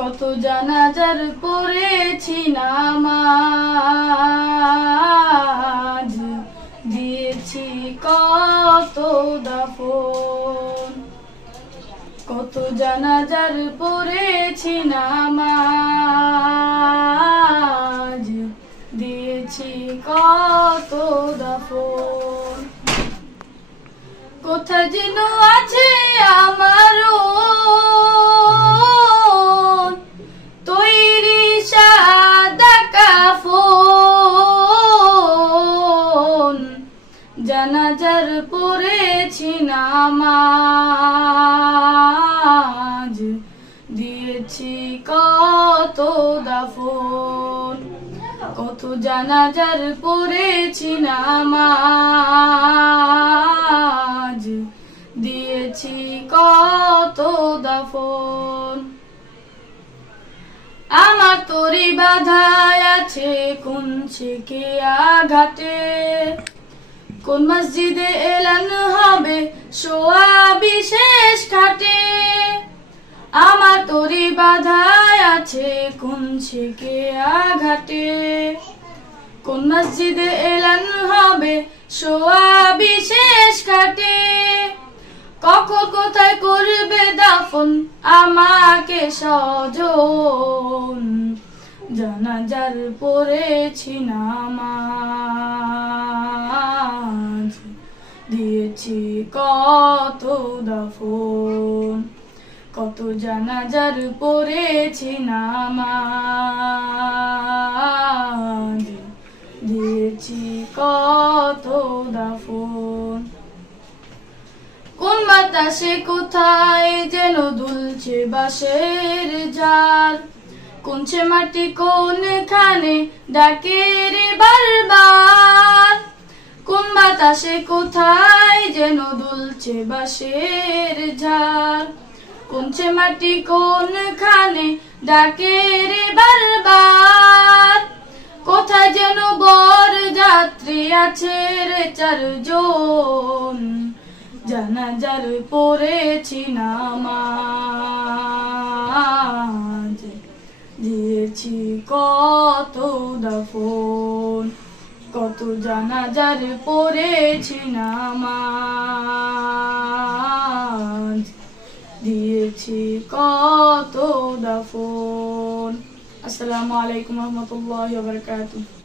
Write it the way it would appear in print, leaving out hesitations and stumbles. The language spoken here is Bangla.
কত জানাজার পড়েছি নামাজ, দিয়েছি কত দাফন। কত জানাজার পড়েছি নামাজ, দিয়েছি কত দাফন। কোথায় যেন আছে আমারও তৈরি সাদা কাফন, জানাজার পড়েছি নামাজ, দিয়েছি কত দাফন। কত জানাজার পড়েছি নামাজ, দিয়েছি কত দাফন। আমার তরি বাধায় আছে কোন ছেকে আঘাটে, কোন মসজিদে এলান হবে শোয়া বিশেষ খাটে। আমার তরি বাধায় আছে কোন ছেকে আঘাটে, কোন মসজিদে এলান হবে শোয়া বিশেষ খাটে। কখন কোথায় করবে দাফন আমাকে স্বজন, জানাজার পড়েছি নামাজ, দিয়েছি কত দাফন। কত জানাজার পড়েছি নামাজ, দিয়েছি কত দাফন। কোন বাতাসে কোথায় যেন দুলছে বাঁশের ঝাড়, কোনছে মাটি কোনখানে ডাকে রে বারবার। কোন বাতাসে কোথায় যেন দুলছে বাঁশের ঝাড়, কোনছে মাটি কোনখানে ডাকে রে বারবার। কোথায় যেন বর যাত্রী আছে রে চারজন, জানাজার পড়েছি নামাজ, দিয়েছি কত দাফন। কত জানাজার পড়েছি নামাজ, দিয়েছি কত দাফন। আসসালামু আলাইকুম ওয়া রাহমাতুল্লাহি ওয়া বারাকাতুহু।